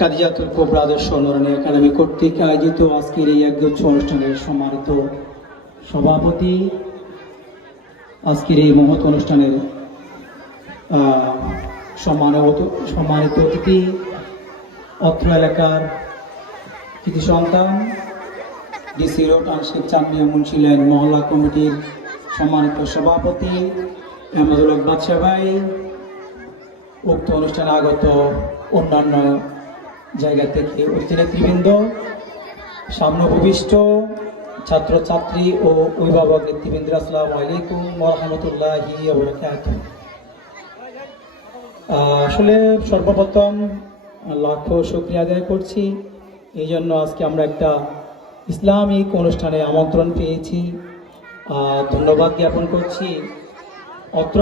কাদিজাতুল cobra আদর্শ Nurani academy কর্তৃক আয়োজিত আজকের এই একগুচ্ছ অনুষ্ঠানের সম্মানিত সভাপতি, আজকের এই মহৎ অনুষ্ঠানের সম্মানিত অতিথি, অত্র এলাকার কৃতি সন্তান, ডিসি রোড আংশিক চাঁদনিয়া মুন্সিল্যান্ড মহল্লা কমিটির সম্মানিত সভাপতি আহমদুল হক বাদশা ভাই, উক্ত অনুষ্ঠানে আগত অন্যান্য জায়গা থেকে অতিথি নেতৃবৃন্দ, সামনে উপবিষ্ট ছাত্রছাত্রী ও অভিভাবক নেতৃবৃন্দ, আসসালামু আলাইকুম ওয়া রাহমাতুল্লাহি ওয়া বারাকাতুহু। আসলে সর্বপ্রথম লাখো শুকরিয়া আদায় করছি, এই জন্য আজকে আমরা একটা ইসলামিক অনুষ্ঠানে আমন্ত্রণ পেয়েছি। ধন্যবাদ জ্ঞাপন করছি অত্র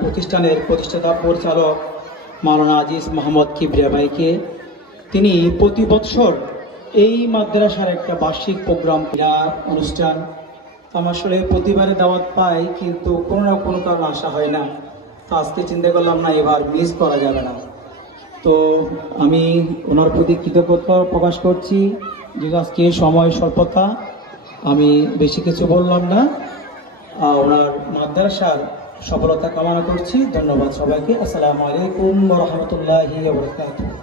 প্রতিষ্ঠানের প্রতিষ্ঠাতা পরিচালক মাওলানা আজিজ মোহাম্মদ কিবরিয়া ভাইকে। তিনি প্রতি বৎসর এই মাদ্রাসার একটা বার্ষিক প্রোগ্রাম অনুষ্ঠান আমার আসলে প্রতিবারে দাওয়াত পাই, কিন্তু কোনো না কোনো কারণে আসা হয় না। তো আজকে চিন্তা করলাম না, এবার মিস করা যাবে না। তো আমি ওনার প্রতি কৃতজ্ঞতা প্রকাশ করছি যে আজকে সময় স্বল্পতা, আমি বেশি কিছু বললাম না, ওনার মাদ্রাসার সফলতা কামনা করছি। ধন্যবাদ সবাইকে। আসসালামু আলাইকুম ওয়া রাহমাতুল্লাহি ওয়া বারাকাতুহু।